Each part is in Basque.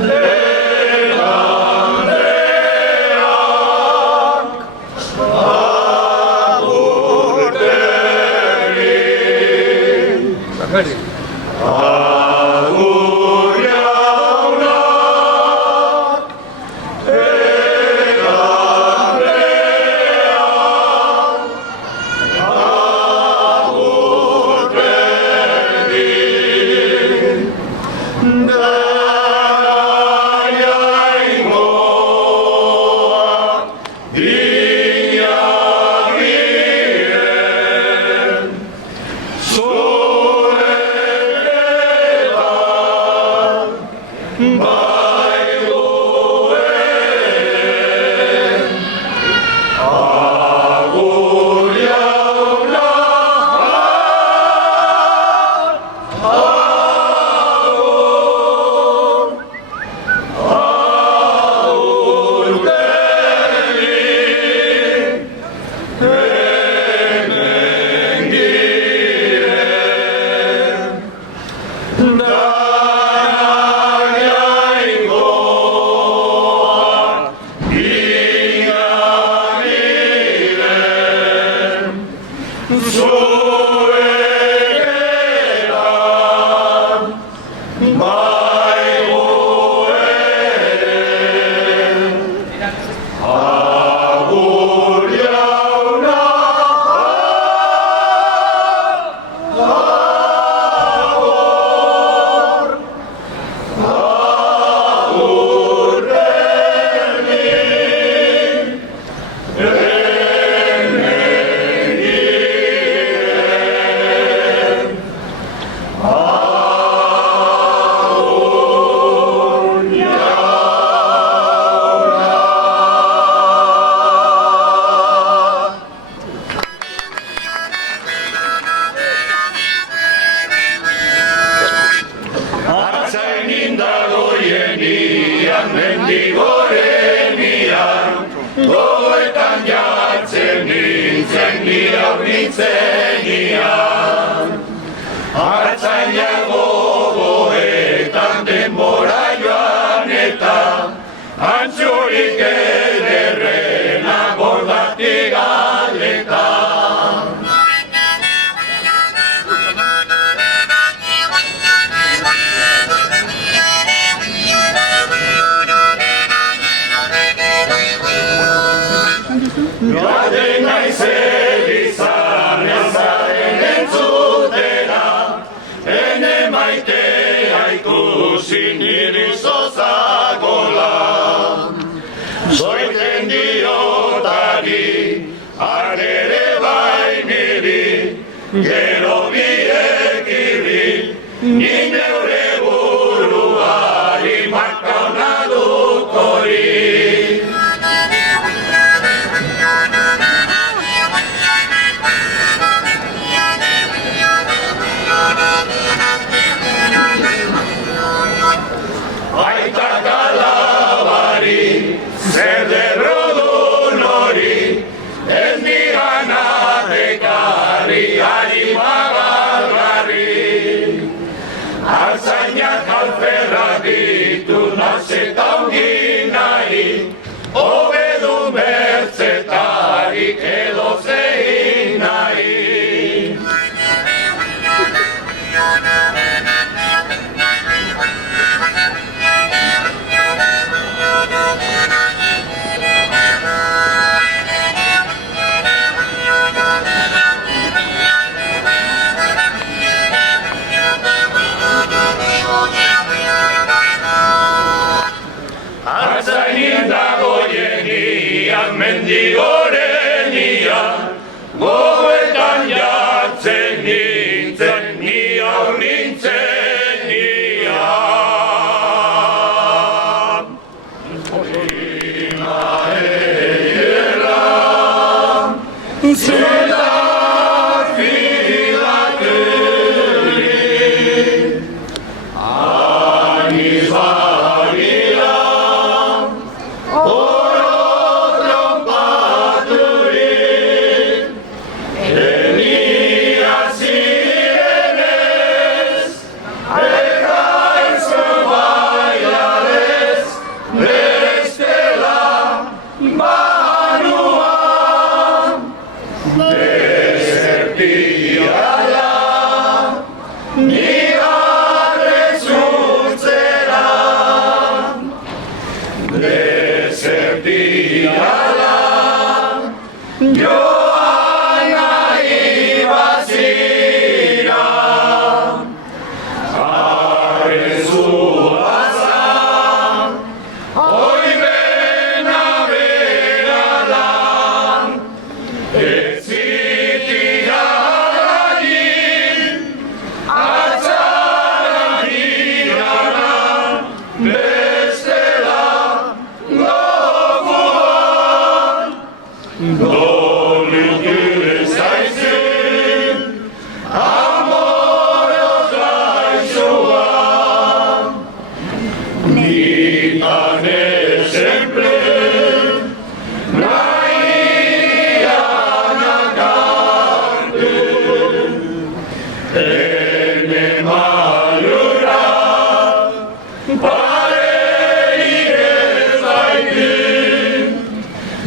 Aleluia.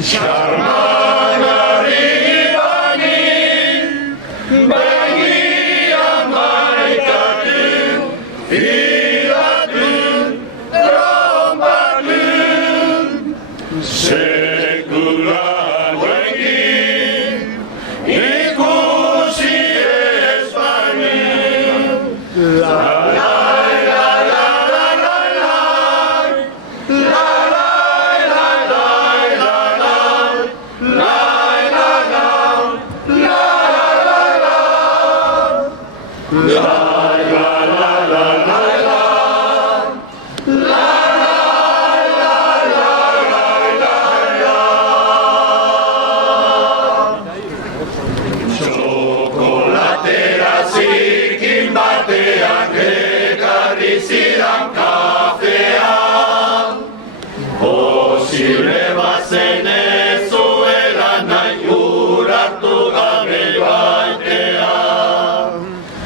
Xarmanari bani, bagian maikatu, fidatu, rombatu, sekulan begin, ikusi espani, Txokolatera zikin batean ekarri zidan kafea, posible bazen ez zuela nahi urartu gabe baitea.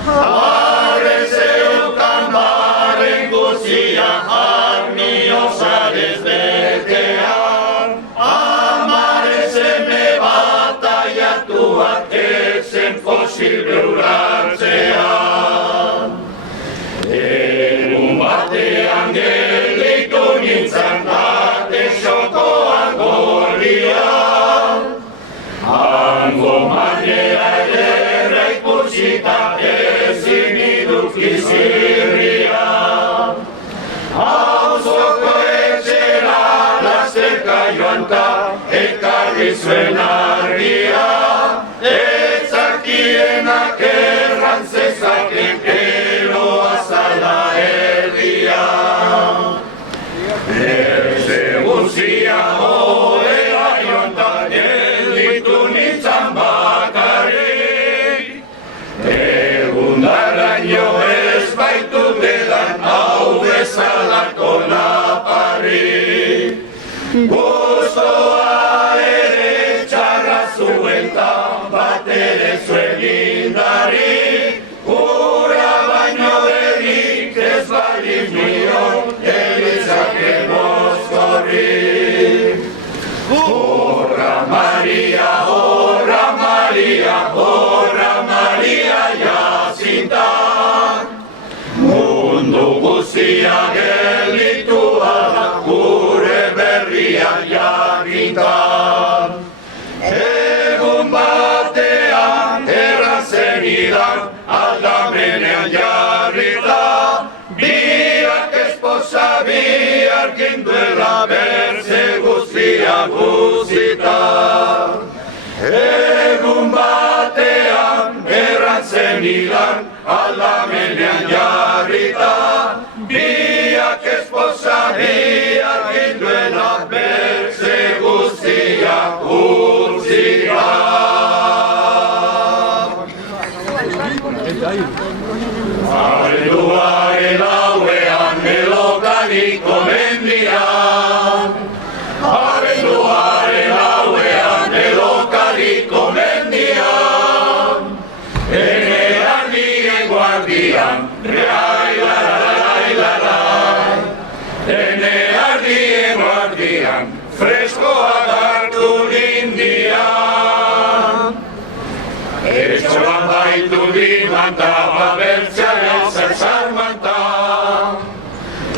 Barre zeukan barren guzia armiosarez betean, amare seme bataiatuak ezen posible urartzean. Egun batean gelditu nintzen bate xokoan gorrian, hango manera ederra ikusita ezin iduki zirria. Auzoko etxera lasterka joan ta ekarri zuen argia, ez zakienak erran zezaken eroa zala erdia. Erze guzia joera joan ta gelditu nintzen bakarrik, egundarraino ez baitu dedan hau bezalako naparrik. Gustoa ere txarra zuen ta bat ere zuen indarrik, ura baino erik ez baliz nion elitzake mozkorrik. Horra Maria, horra Maria, horra Maria jazintan, mundu guzia gelditua da gure berrian jakintan. Egun batean erran zenidan aldamenean jarrita, biak esposa biak ginduela bertze guztia guzita. Egun batean erran zenidan aldamenean jarrita, biak esposa biak ginduela bertze guztia guztia. Abenduaren lauean elokaniko mendian, abenduaren lauean elokaniko mendian, ene ardien guardian, rai larai larai, ene ardien guardian, freskoa hartu nindian. Etxoan baitu dimanta, babertzearen zerzarmanta.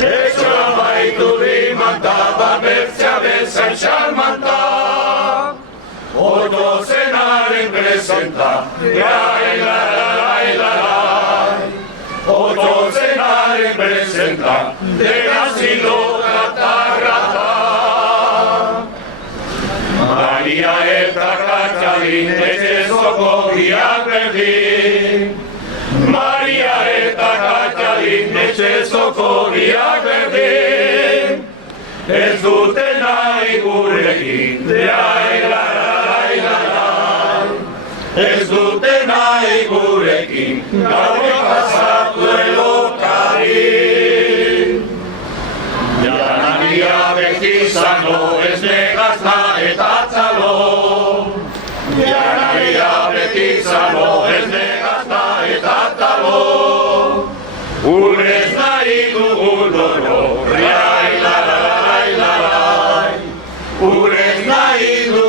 Etxoan baitu dimanta, babertzearen zerzarmanta. Oto zenaren presenta, rai larai larai. Oto zenaren presenta, degazilo katarrata. Maria eta Katxalin etxezoko biak berdin. Maria eta Katxalin etxezoko biak berdin. Ez dute nahi gurekin, rai larai larai. Ez dute nahi gurekin, gabe pasatu elokarin. Janaria beti izango ez negazna eta atzalo. Janaria beti izango ez negazna eta atzalo. Urez nahi dugun oro, rai larai larai. Urez nahi dugun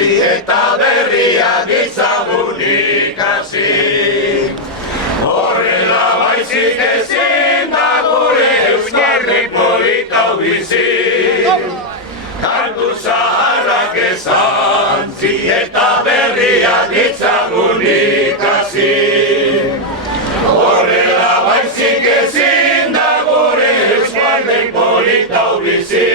bizi eta berria ditzagun ikasi. Horrela baizik ezin da gure euskarri polita bizi. Kantu zaharrak ezantzi eta berria ditzagun ikasi. Horrela baizik ezin da gure euskarri polita bizi.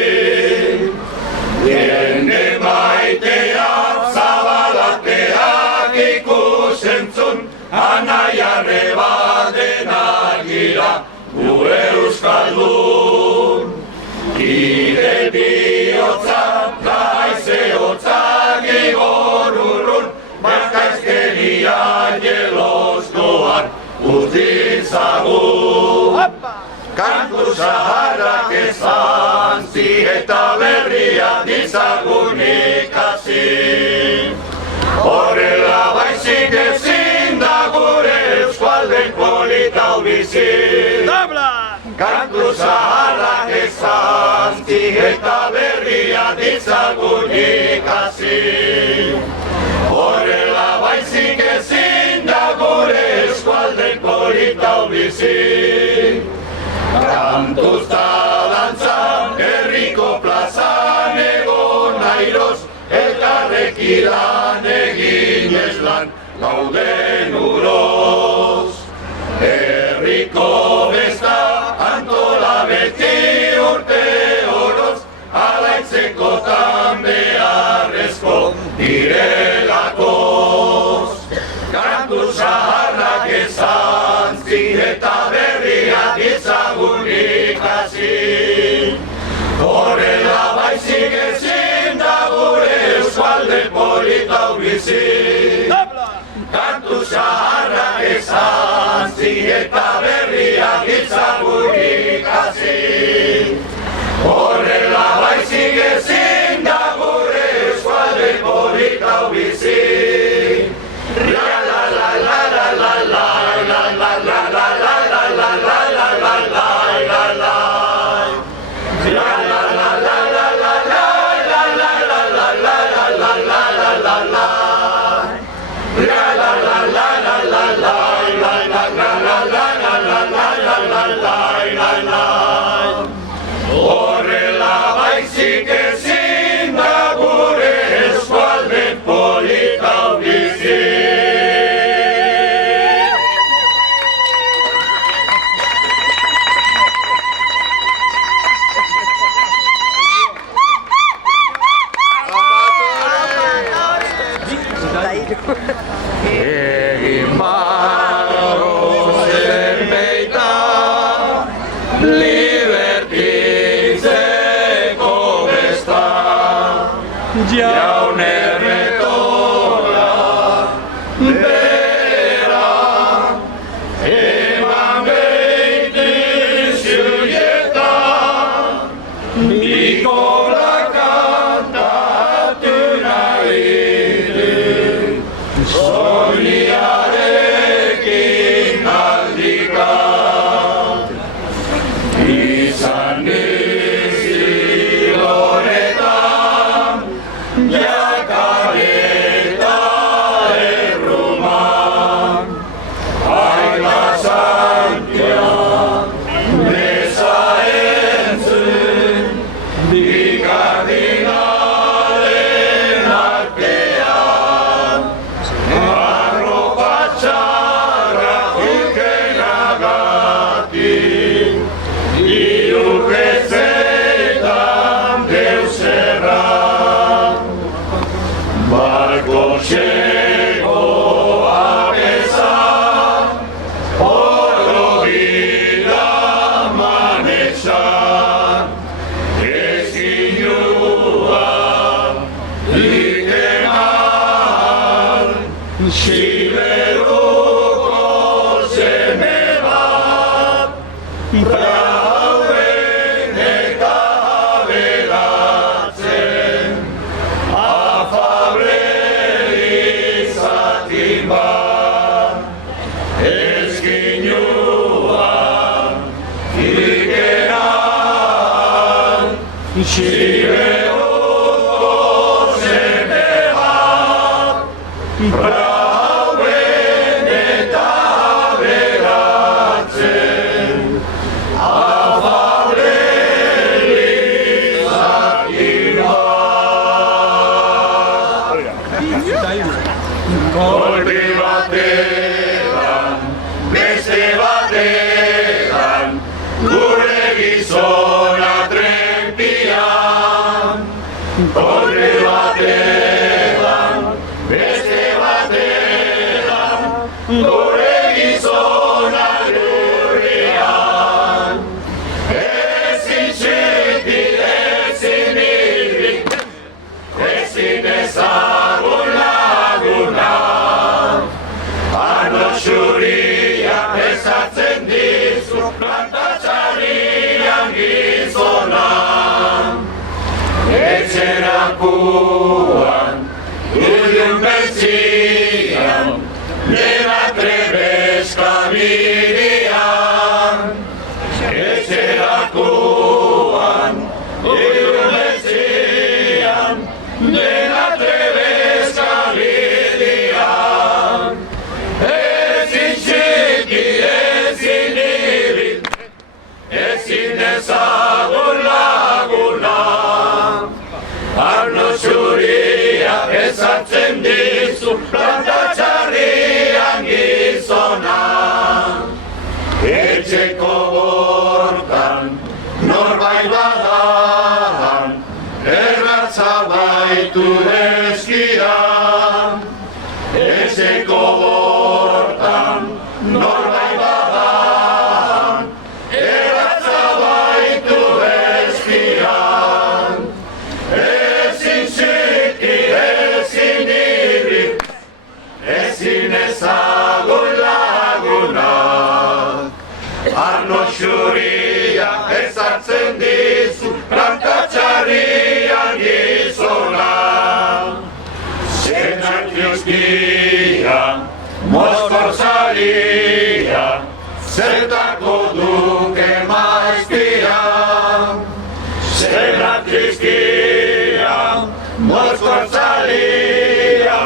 Jende maiteak zabalateak ikusentzun, anaiarre badenak gira gu euskaldun. Ire bihotzak laize hotzak igor urrun, barkaizkeria jelozkoan utitzagun. Kantu zaharrak ezantzi eta berria ditzagun ikasi. Horrela baizik ezin da gure euskalden polita bizi. Kantu zaharrak ezantzi eta berria ditzagun ikasi. Horrela baizik ezin da gure euskalden polita bizi. Kantuz ta dantzan, herriko plazan egon airoz, elkarrekidan egin eslan gauden uroz. Herriko besta antola beti urte oroz, alaitzekotan beharrezko direlakoz. Kantu zaharrak ezantzi eta berria ditzagun ikasi. Horrela baizik ezin da gure euskalden polita bizi. Kantu zaharrak ezantzi eta berria ditzagun ikasi. Horrela baizik ezin da gure euskalden polita bizi. Horrela baizik ezin da gure eskualden polita bizi. Egin barrozen beita libertitzeko besta, jaun erretora bera, eman beitin zurietan, bikola kantatu nahi dut, soiniarekin aldika. Izan niziloretan, jakareta erruman, aita zantian, beza entzun, dikardinalen artean, arropa txarra ukenagatik, irurrezetan deuzerra. Barko txeko abezan, oro bila manetxan, ezkinua ikenan, Siberuko seme bat, brauen eta abelatzen, afable izatin bat, ezkinua ikenan, Siberuko seme bat. Prauen eta beratzen, afable Kolbi batean, beste batean, gure gizona trenpian. Kolbi batean, beste batean, gure gizona lurrian. Ezin txeti, ezin irrik, ezin ezagun laguna. Arno xuria ezatzen dizu, plantatxarian gizona. Etxerakuan, urdiun beltzian, nera trebeska birian. Etxerakuan, urdiun beltzian, nera trebeska birian. Ezin txiki, ezin ibil, ezin ezagun laguna. Arno xuria ezartzen dizu, plantatxarrian gizona. Etxeko bortan, norbait badahan, erratza baitu eskian. Etxeko bortan, norbait badahan, erratza baitu eskian. Ezin txiki, ezin ibil, ezin ezagun laguna. Arno xuria ezartzen dizu, plantatxarrian gizona. Zenak kriskia, mozkortzaria, zertako duke maizkia. Zenak kriskia, mozkortzaria,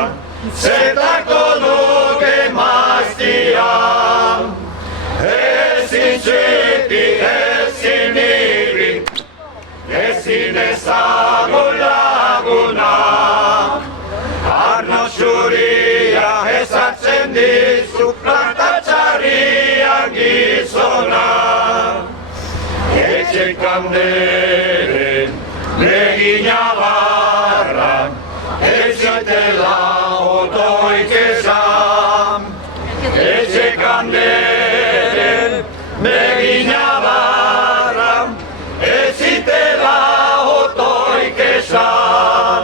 zertako duke maizkia. Ezin txiki, ezin ibil, ezin ezagun laguna. Arno xuria ezartzen dizu, plantatxarrian gizona. Etxe kandelen legina barra, ez zaitela otoik esan. Etxe kandelen legina barra, ez zaitela otoik esan.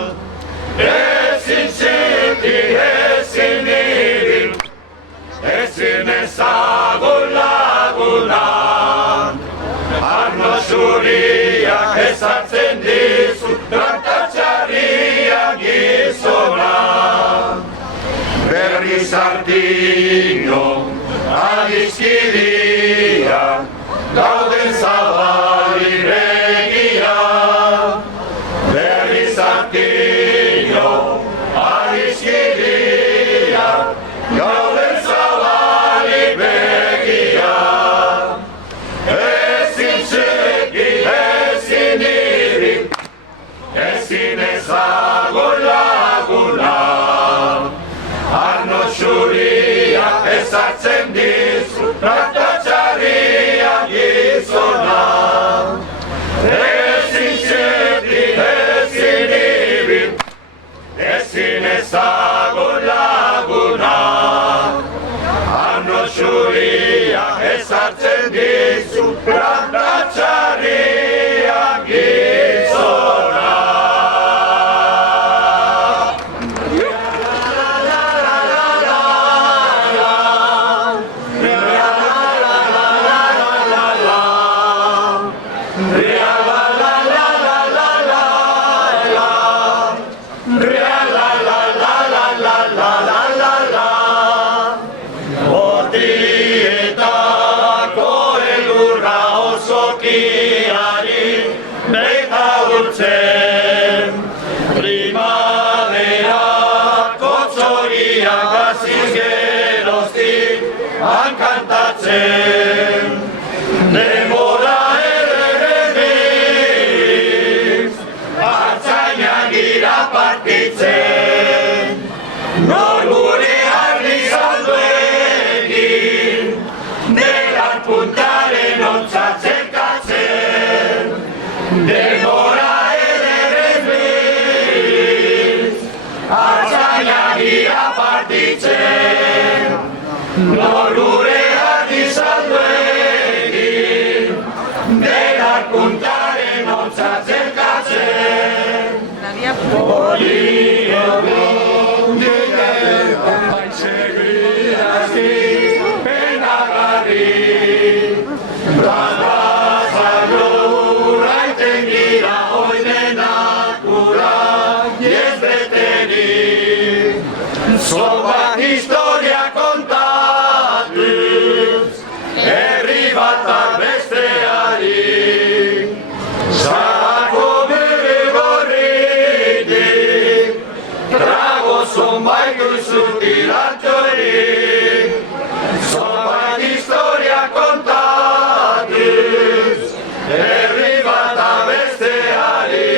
Ezin txiki, ezin ibil, ezin ezagun laguna. Arno xuria ezartzen dizu, plantatxarrian gizona. Berriz artino, adizkidia, gauden zabali begia. Berriz artino, adizkidia, gauden zabali begia. Ezin txiki, ezin ibil, ezin ezagun laguna. Arno xuria ezartzen dizu, plantatxarrian gizona. Ezin txiki, ezin ibil, ezin ezagun laguna. Arno xuria ezartzen dizu, plantatxarrian gizona. Otietako elurra oso kantatzen, denbora ederrez, hartzainak gira partitzen, nor gure argi salduekin, delan puntaren ontzatzen katzen, denbora ederrez, hartzainak gira partitzen, nor gure argi salduekin, delan puntaren ontzatzen katzen, Zoba historia kontatuz, herri batak besteari, Zarako bere gorritik, trago zonbait duzu tiratxorik. Zoba historia kontatuz, herri batak besteari,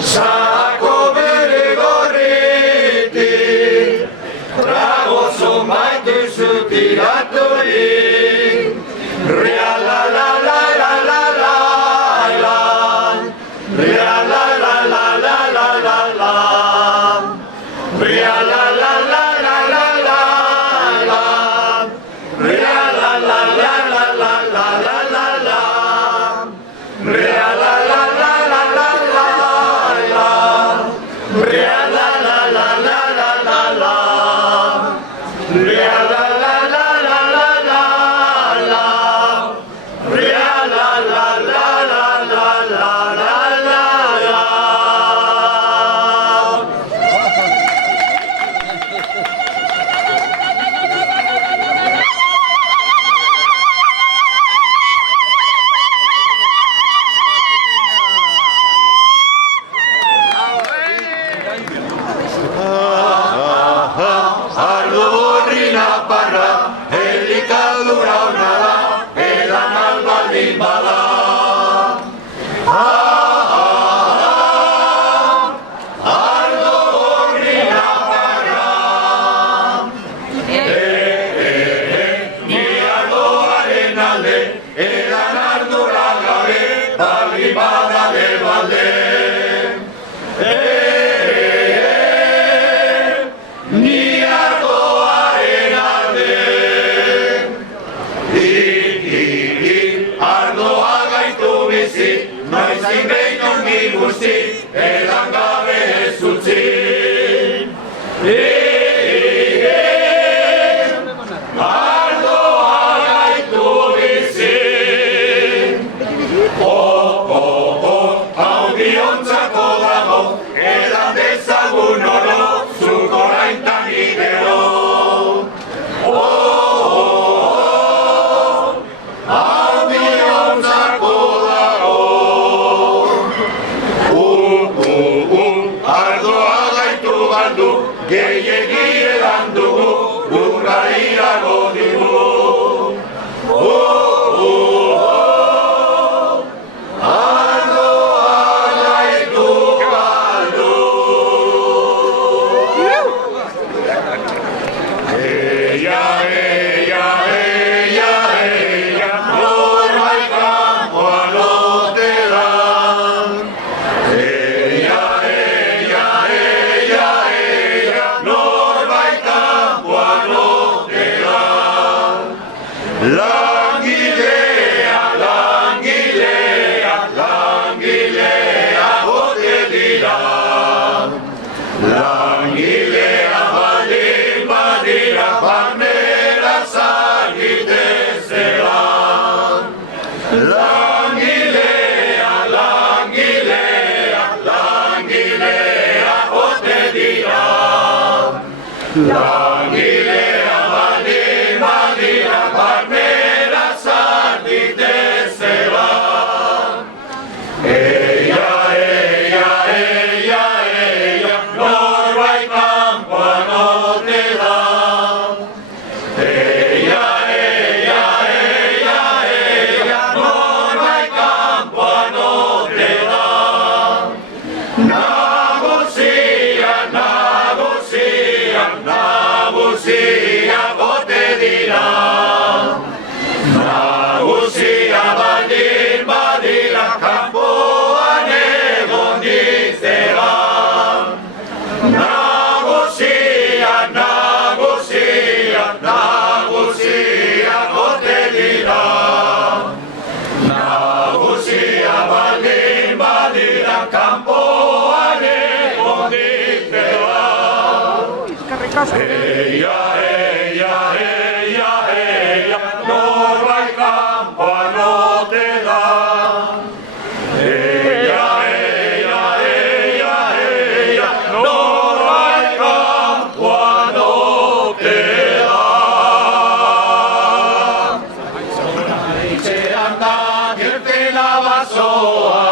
Zarako bere gorritik, trago zonbait duzu tiratxorik. Real la la la la la la la, real la la la la la la la, real la la la la la la la, real la la la la la la la la la, real la la la la la la la, real la la la la la la la, real la la la la la la. Ardo horri naparra, elikadura hona da, edan albaldin bada. Ardo horri naparra, ni ardoaren alde, edan ardura gabe, baldin bada de balde. Noiz behin ongi guzti, edan gabe ez utzi. Ardoa gaitu bizi. Hau biontzako dago, edan dezagun oro, zuk oraintan gidero. Hau biontzako dago. Ardoa gaitu galdu, gehiegi edan dugu, gura irago digu. Ardoa gaitu galdu. Eia, eia, eia, eia, norbait kanpoan ote da. Langilea, langilea, langilea ote dira. Langilea baldin badira, barnera zagitezela. Langilea, langilea, langilea ote dira. Langilea baldin badira, barnera zagitezela. Eia, eia, eia, eia, norbait kanpoan ote da. Eia, Eia, eia, eia, eia, norbait kanpoan ote da. Eia, eia, eia, eia, norbait kanpoan ote da. Aizean da gertena basoa,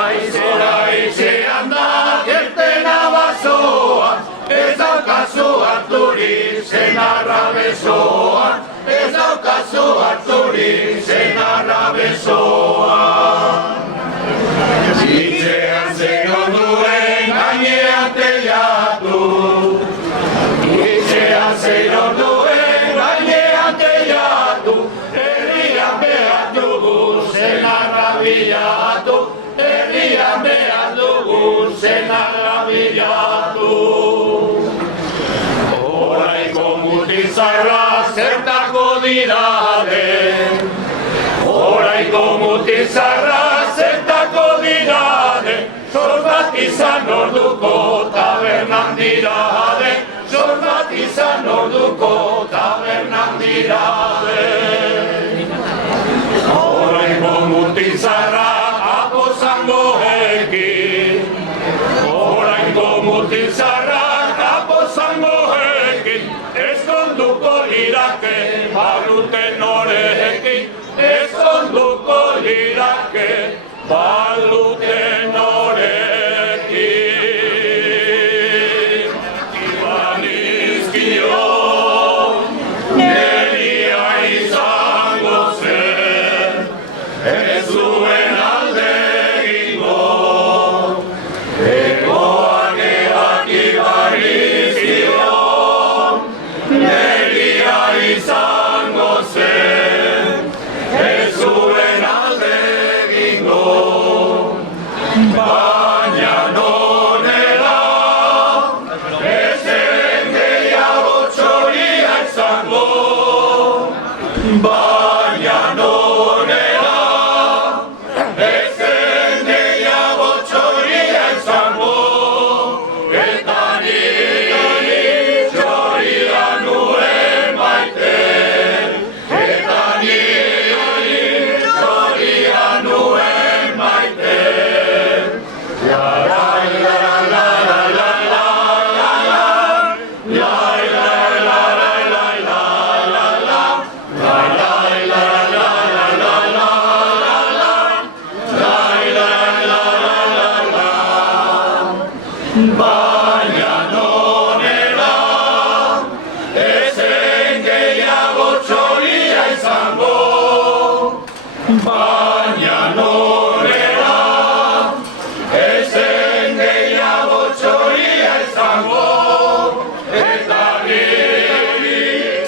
aizean da gertena basoa, ez daukazu harturik senarra besoa, ez daukazu harturik senarra besoa. Itzean zero duen gainean teiatu, itzean zero duen gainean teiatu, herrian behar dugu senarra bilatu, herrian behar dugu senarra bilatu. Mutizarra zertako dirade, oraiko mutizarra zertako dirade, sor bat izan orduko tabernan dirade, sor bat izan orduko tabernan dirade. Oraiko mutizarra apozangoekin, oraiko mutizarra apozangoekin, eskonduko lirake baluten orekin, eskonduko lirake baluten orekin. Ibanizkio neria izango zen, ez zuen alde egingo, egoak eak Ibanizkio neria izango zen, ez zuen alde egingo, baina nonela, ez zen gehiago txoria izango, baina nonela, ez zen gehiago txoria izango, eta niri txoria nuen maite, eta niri txoria nuen maite. La la la la la la la la la, la la la la la la la la, la la la la la la la la la, la la la la la la. Baina nonela, ez zen gehiago txoria izango, baina nonela, ez zen gehiago txoria izango, eta niri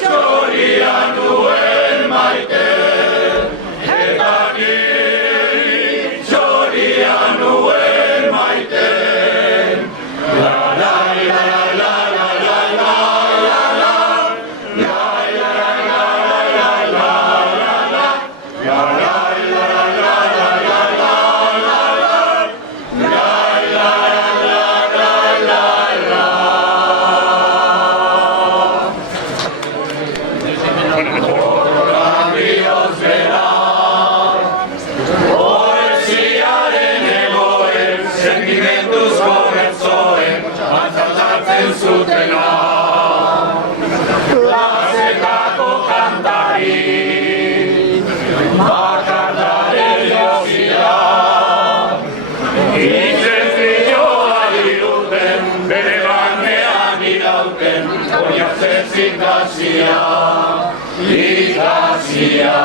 txoria nuen maite, eta niri txoria nuen maite. La la la la la la la la la, la la la la la la la, la la la la la la la la, la la la la la la. Dios verá, poesiaren egoen, sentimentuzko bertsoen, antzatzen zutena. Plazetako kantari, bakardaren jozia, itzen zioa diruten, bere barnean irauten, oinatzen zikazia, ikazia.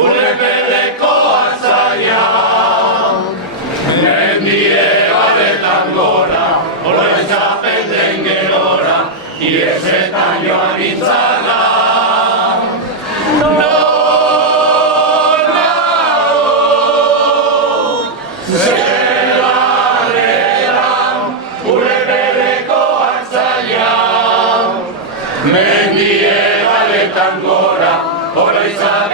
Ulepedeko atzaia, mendie baretan gora, oroitzapen den gerora, iesetan joan nintzana. Zelaretan, ulepedeko atzaia, mendie baretan gora, oroitzapen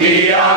Dia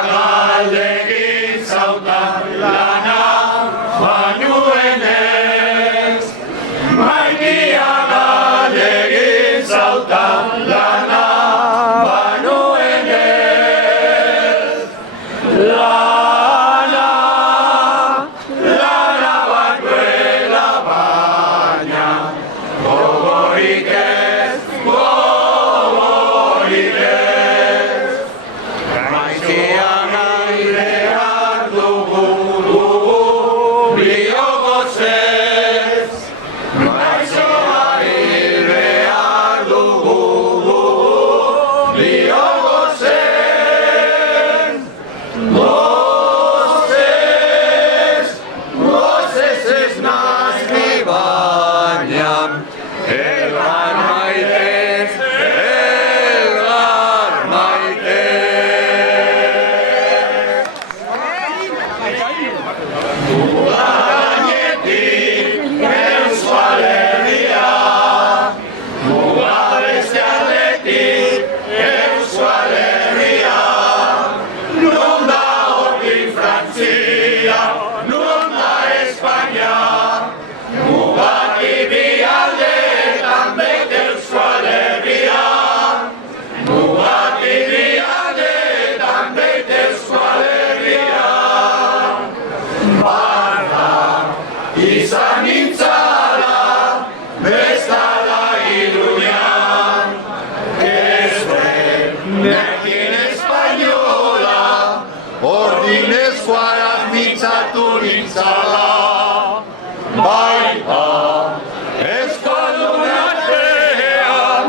izan nintzala, bezala Iruñan, ez nekin espainola, ordinezkoarak mintzatu nintzala. Baita, eskaldun artean,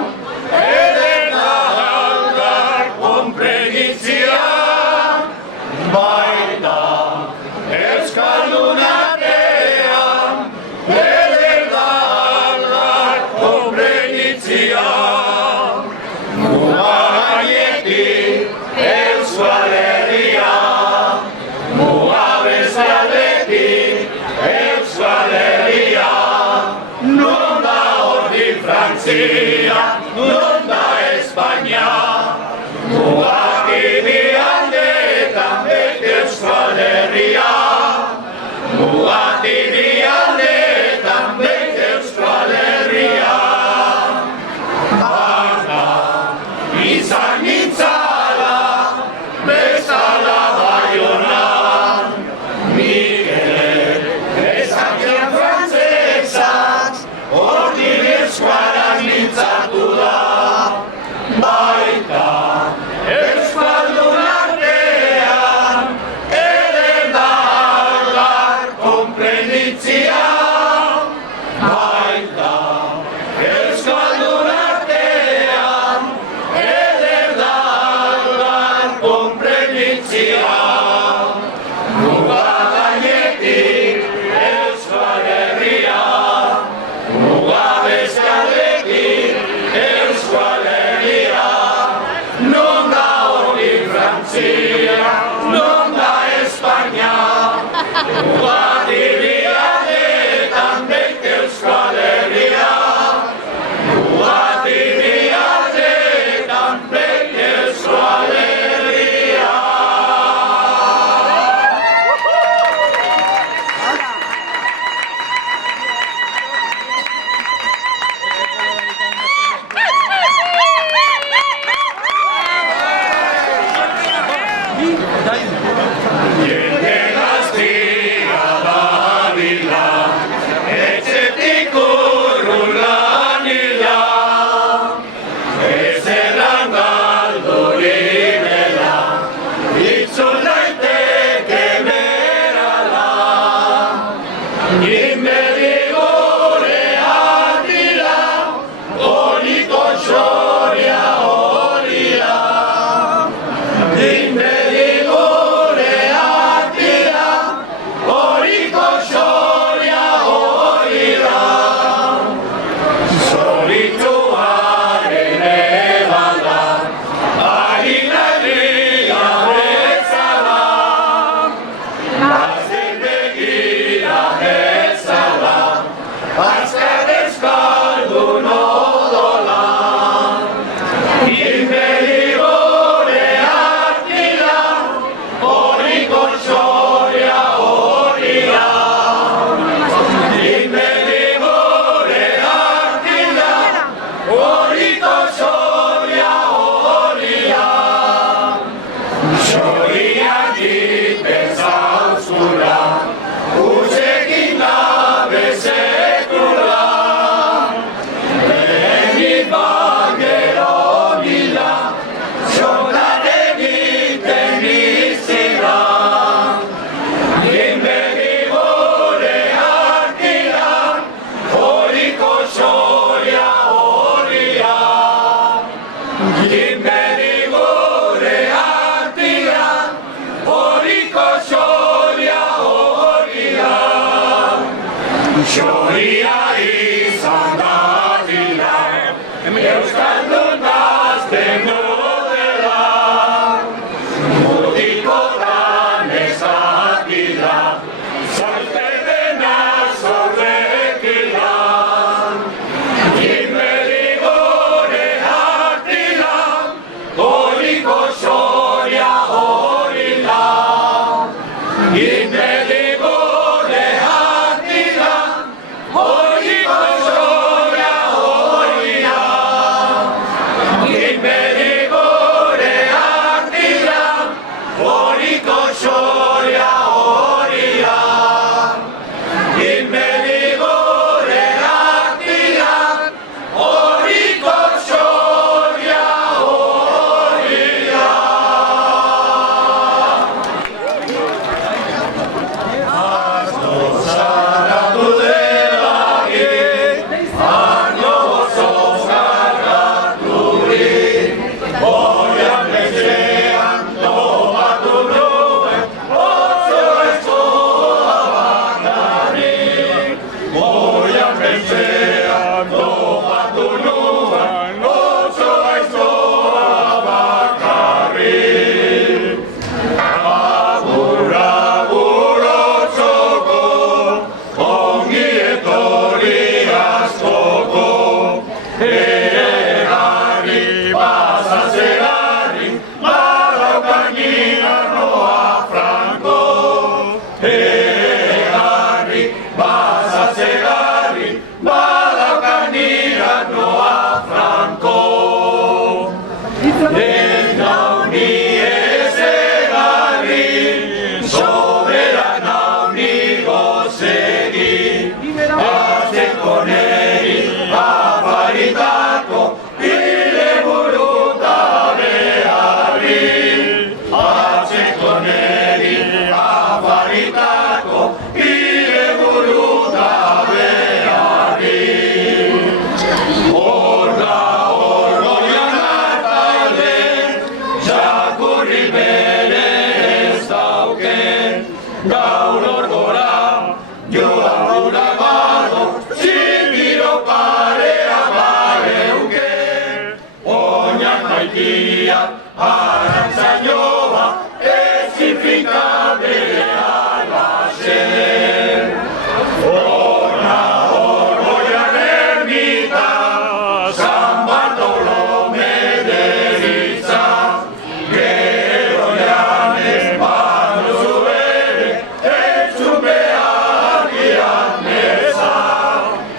edena aldar konprenitzia. Baita, eskaldun artean, edena aldar konprenitzia. Muga gainetik Euskal Herria, muga bezaletik Euskal Herria, non da hori Frantzia, non da Espainia, mugak ibialdeetan bete Euskal Herria, mugak ibialdeetan bete Euskal Herria. Baina, izan nintzala, bezala Baionan, nik ezakian frantzesaz, ordinezkoarak mintzatu da. Baita, euskaldun artean, eder da aldar konprenitzia. Baita, euskaldun artean, eder da aldar konprenitzia. Muga gainetik Euskal Herria, muga bezaletik Euskal Herria, non da hori Frantzia, non da Espainia, muga ibialdeetan bete Euskal Herria, muga ibialdeetan bete Euskal Herria. Jende gaztia babila, etxetik urrun lanila, ezelan galdurik dela, itzul daiteke berala. Inbedi gureak dira, oliko soria horila. Inbedi gureak dira, oliko soria horila. Zorituaren ebala, aginaldia bezala, azten begira bezala, azkar euskaldun odola. Inbedi gureak dira, oliko soria horila. Inbedi gureak dira, oliko soria horila. Soriak iten zauzkura, utzekin gabe sekula. Lehenik bagero bila, sonar egiten bizira. Inbedi gureak dira, oliko soria horila. Inbedi gureak dira, oliko soria horila. Soria izan dadila, euskaldun gazten dutela. Mutikotan ezakila, zalte dena zorrekila. Inbedi gureak dira, oliko soria horila. Inbedi gureak dira, oliko soria horila. beltzean topatu nuan, oso aizoa bakarrik. Agur, agur otzoko, ongi etorri askoko, egarri, basazegarri, badaukani arroa franko. Egarri, basazegarri, badaukani arroa franko. Ez nauni ez egarri, soberan nauni gozegi, atzeko neri afaritako, bide buruta beharri. Atzeko neri afaritako, bide buruta beharri. Horra, horroian hartalde, jakurri bere ez dauken, gaur orgora, joan gura bado, zikiro parea bareuke. Oinak maitia, arantzainoa, ezifika bere alaxe. Horra, horroian ermita, San Bartolome de Liza, gero janez baduzu ere, entzun behar dian meza.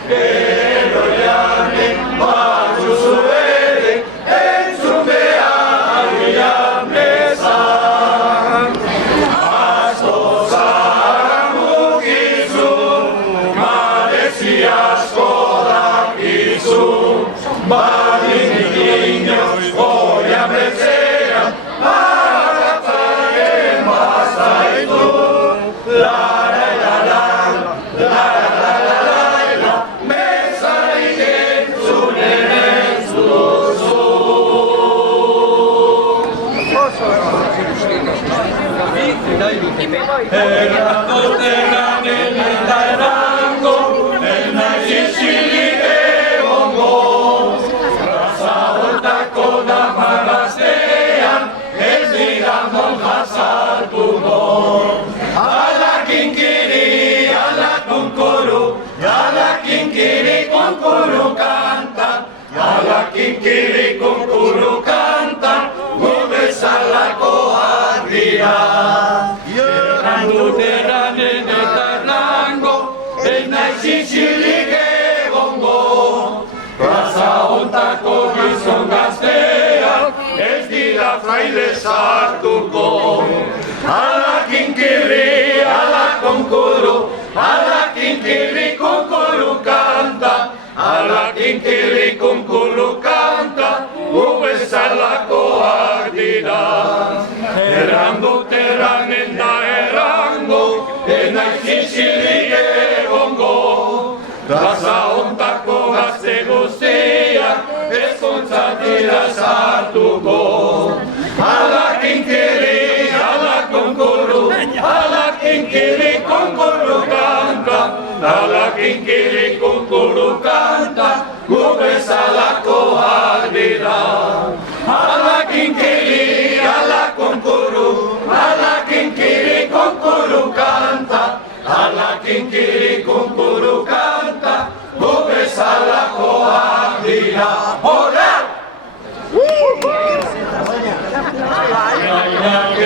Gero janez baduzu ere, entzun behar dian meza. Asto zara mugizu, malezi asko dakizu, badinik inoiz goia beltzean, agatzaren bazaitu. La, mezarik entzunen ez duzu. Errango terranen eta errango, ez naiz isilik egongo. Plaza hortako damagaztean, ez dira monja sartuko. Ala kinkiri, ala kunkuru, ala kinkiri kunkuru kanta, ala kinkiri kunkuru kanta, gu bezalakoak dira. Errango terranen eta errango, ez naiz isilik egongo. Plaza hontako gizon gazteak, ez dira fraile sartuko. Ala kinkiri, ala kunkuru, ala kinkiri kunkuru kanta, ala kinkiri kunkuru kanta, gu bezalakoak dira. Errango terranen da errango, ez naiz isilik egongo. Plaza hontako gazte guztiak, ezkontzat dira sartuko. Ala kinkiri, ala kunkuru, ala kinkiri kunkuru kanta, ala kinkiri kunkuru kanta, gu bezalakoak dira. Ala kinkiri, ala kunkuru, ala kinkiri kunkuru kanta, ala kinkiri kunkuru kanta, gu bezalakoak dira. Horra! Gainak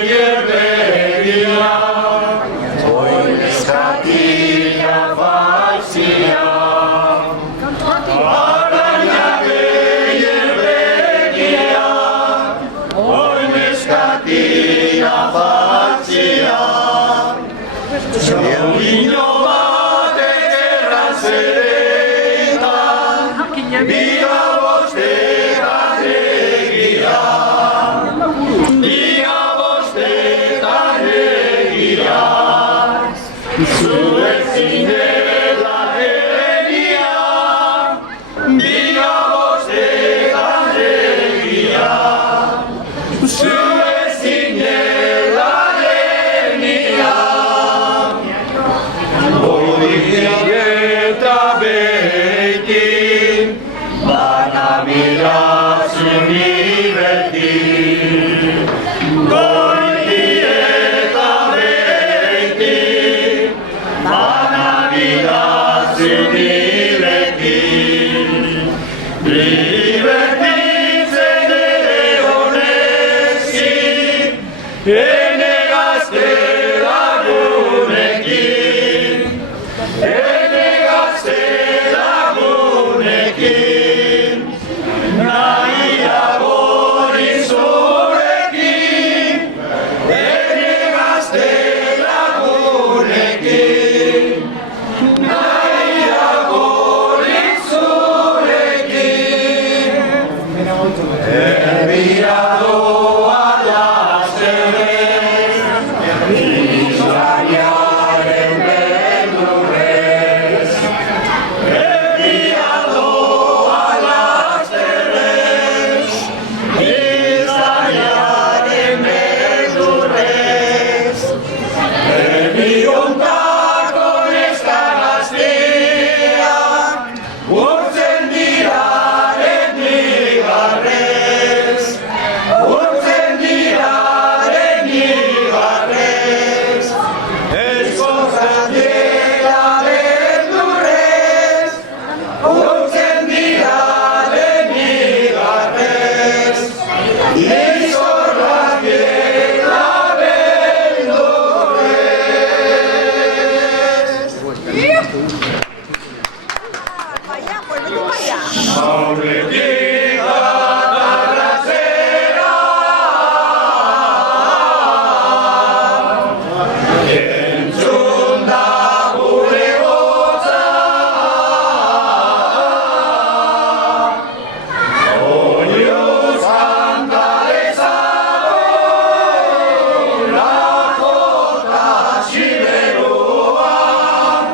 egerbegia, oin eskatila falsia, Navidad sin divertir. Goitieta beiti, la Navidad sin divertir. Divertirse de onesti, ene gaztelagunekin, ene gaztelagunekin, nahiago dizurekin, ene gaztelagunekin, nahiago dizurekin. Enviado a las teles, Israelaren beldurrez. Enviado a las teles, Israelaren beldurrez. Enbiontako neskan gazteak, urtzen dira enigarrez. Urtzen dira enigarrez. Eskozatiela beldurrez. Urtzen dira enigarrez. Izorratiela beldurrez. Vaya, vuélvete para allá. Aurretik atarratzera, entzun da gure hotza. Oioz kantarezago, la jota siberuan,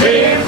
幸福